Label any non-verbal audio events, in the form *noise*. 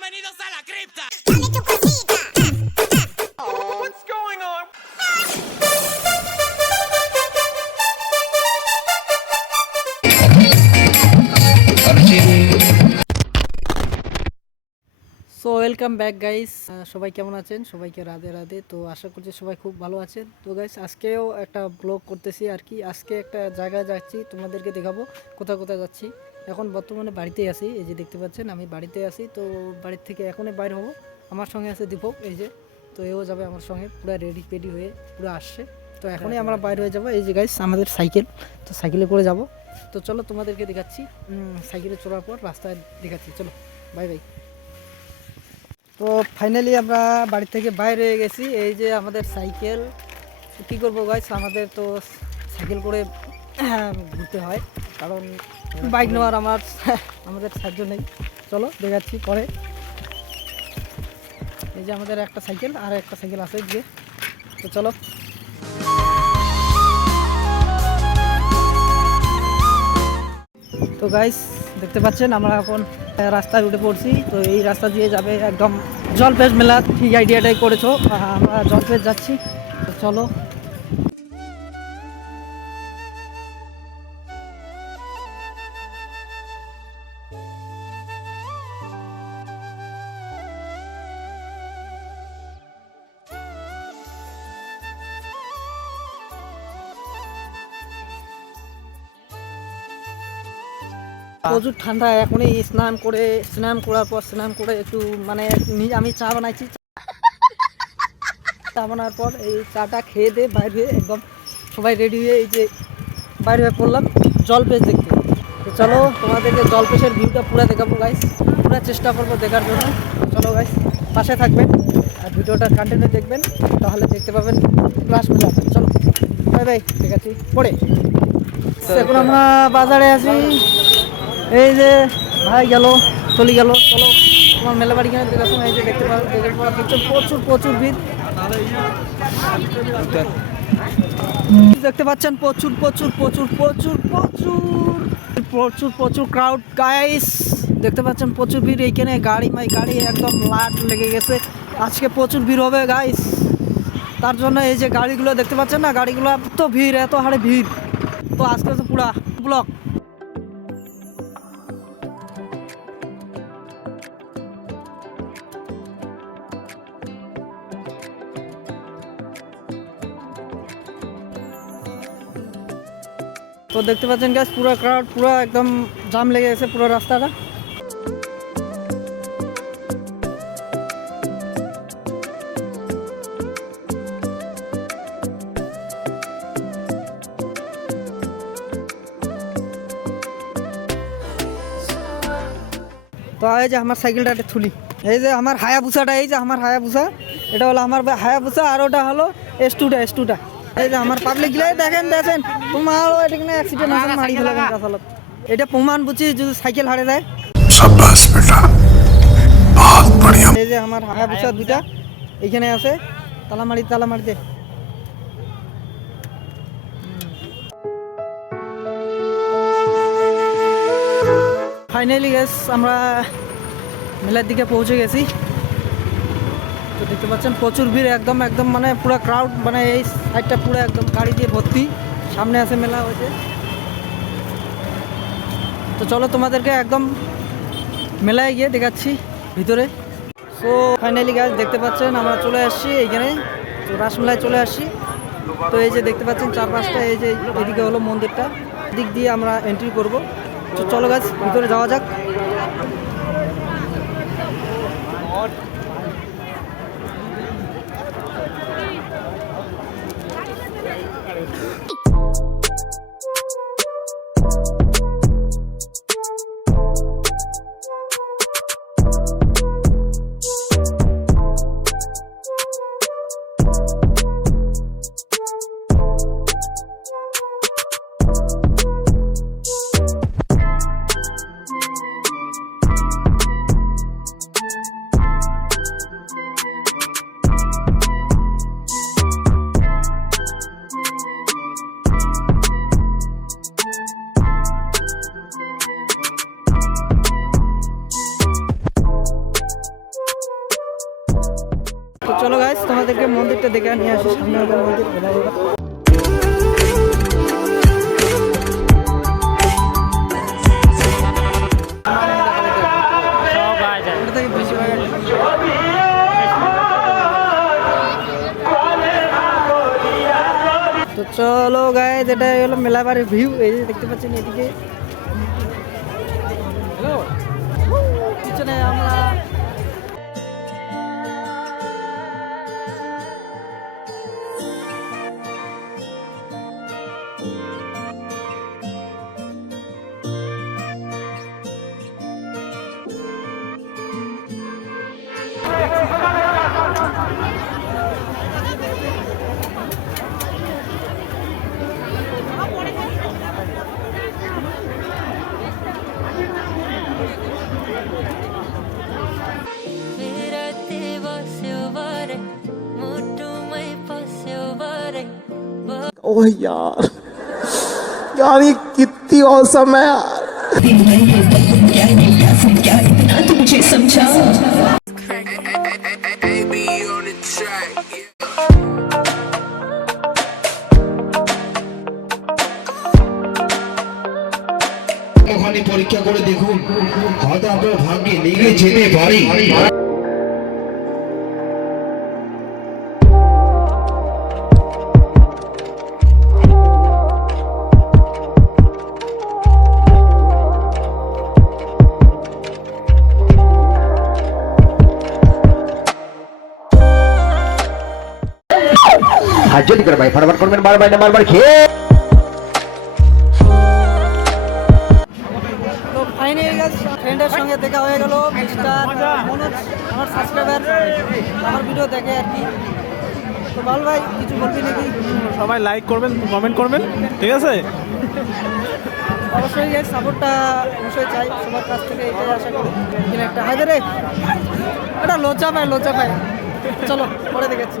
Bienvenidos a la cripta. So welcome back guys সবাই কেমন আছেন? সবাইকে রাধে রাধে। তো আশা করছি সবাই খুব ভালো আছেন। তো গাইস আজকেও একটা ব্লগ করতেছি আর কি। আজকে একটা জায়গায় যাচ্ছি। তোমাদেরকে দেখাবো। কোথায় কোথায় যাচ্ছি। এখন বর্তমানে বাড়িতেই আছি, এই যে দেখতে পাচ্ছেন আমি বাড়িতে আছি। তো বাড়ির থেকে এখনই বাইর হব। আমার সঙ্গে আছে দীপক, এই যে। তো এও যাবে আমার সঙ্গে, পুরো রেডি পেডি হয়ে পুরো আসছে। তো এখনই আমরা বাইরে হয়ে যাব। এই যে গাইস আমাদের সাইকেল তো সাইকেলে করে যাব। তো চলো তোমাদেরকে দেখাচ্ছি। সাইকেলে চলার পর রাস্তায় দেখাচ্ছি। চলো বাই বাই তো ফাইনালি আমরা বাড়ি থেকে বাইরে হয়ে গেছি। এই যে আমাদের সাইকেল কী করব গাইস আমাদের তো সাইকেল করে *coughs* ঘুরতে হয়। কারণ বাইক নেওয়ার আমার আমাদের সাহায্য নেই। চলো দেখাচ্ছি পরে। এই যে আমাদের একটা সাইকেল আর একটা সাইকেল আছে যে। তো চলো। তো গাইস দেখতে পাচ্ছেন আমরা এখন রাস্তায় উঠে পড়ছি। তো এই রাস্তা দিয়ে যাবে একদম জলপেশ মেলা ঠিক আইডিয়াটাই করেছ। আমরা জলপেশ যাচ্ছি। তো চলো। প্রচুর ঠান্ডা এখনই স্নান করে স্নান করার পর স্নান করে একটু মানে আমি চা বানাইছি। চা বানার পর এই চাটা খেয়ে দিয়ে বাইরে হয়ে একদম সবাই রেডি হয়ে এই যে বাইরে হয়ে পড়লাম জলপেশ দেখতে। তো চলো তোমাদেরকে জলপেশের ভিউটা পুরো দেখাবো গাইস পুরো চেষ্টা করব দেখার জন্য। চলো গাইস পাশে থাকবেন আর ভিডিওটা কন্টিনিউ দেখবেন তাহলে দেখতে পাবেন ক্লাস মেলা। চলো বাই বাই ঠিক আছে পড়ে। এখন আমরা বাজারে আছি। এই যে, ভাই গেল, চলে গেল, চলো। তোমার মেলা বাড়ি কেন এই যে দেখতে দেখছ প্রচুর প্রচুর ভিড়। দেখতে পাচ্ছেন, প্রচুর প্রচুর প্রচুর প্রচুর প্রচুর। প্রচুর প্রচুর ক্রাউড গাইস দেখতে পাচ্ছেন, প্রচুর ভিড় এইখানে, গাড়ি মাই গাড়ি একদম লাট লেগে গেছে। আজকে প্রচুর ভিড় হবে গাইস তার জন্য এই যে গাড়িগুলো দেখতে পাচ্ছেন না, গাড়িগুলো এত ভিড়, এত হারে ভিড়। তো আজকে তো পুরা ব্লক তো দেখতে পাচ্ছেন গ্যাস পুরো ক্রাউড পুরো একদম জাম লেগে গেছে পুরো রাস্তাটা। তো এই যে আমার সাইকেলটা একটা থুলি। এই যে আমার হায়াবুসাটা, এই যে আমার হায়াবুসা, এটা হলো আমার হায়াবুসা আর ওটা হলো এস্টুটা এস্টুটা এই যে আমার পাবলিক গিলাই দেখেন দেখেন তোমারও এটা কিনা অ্যাক্সিডেন্ট আছে মারি ফেলাবেন কাঁচালত এটা প্রমাণ বুঝি যদি সাইকেল হারে যায়। সাব্বাস বেটা বহুত বড়িয়া। এই যে আমার হায়াবুসা দুটা এখানে আছে। তালা মারি তালা মারি দে। ফাইনালি গেস আমরা মেলার দিকে পৌঁছে গেছি। তো দেখতে পাচ্ছেন, প্রচুর ভিড়, একদম একদম মানে পুরো ক্রাউড মানে এই সাইডটা পুরো একদম গাড়ি দিয়ে ভর্তি। সামনে আছে মেলা হয়েছে। তো চলো তোমাদেরকে একদম মেলায় গিয়ে দেখাচ্ছি ভিতরে। সো ফাইনালি গাছ দেখতে পাচ্ছেন, আমরা চলে আসছি এইখানে রাসমেলায় চলে আসছি। তো এই যে দেখতে পাচ্ছেন চার পাঁচটা এই যে এদিকে হলো মন্দিরটা। দিক দিয়ে আমরা এন্ট্রি করব। তো চলো গাছ ভিতরে যাওয়া যাক। চলো গাইস তোমাদেরকে মন্দিরটা দেখে নিয়ে আসি, সামনে মন্দির। তো চলো গায়ে যেটা হলো মেলাবারের ভিউ এই যে দেখতে পাচ্ছেন এদিকে। পিছনে আমরা ओह यार यार ये कितनी औसम है यार ওখানে পরীক্ষা করে দেখুন হয়তো আপনার ভাগ্যে লেগে যেতে পারে ভাই ফটাফট করবেন বারবার না বারবার খেয়ে। তো ফাইনালি গাছ ফ্রেন্ডের সঙ্গে দেখা হয়ে গেল। মিস্টার মনোজ আমার সাবস্ক্রাইবার আমার ভিডিও দেখে আর কি। তো বল ভাই কিছু বলবি নাকি? সবাই লাইক করবেন কমেন্ট করবেন ঠিক আছে? অবশ্যই এই সাপোর্টটা অবশ্যই চাই সবার কাছ থেকে এটাই আশা করি। কিন্তু একটা। হায়দে এটা লজ্জা পায় লজ্জা পায়। চলো পরে দেখেছি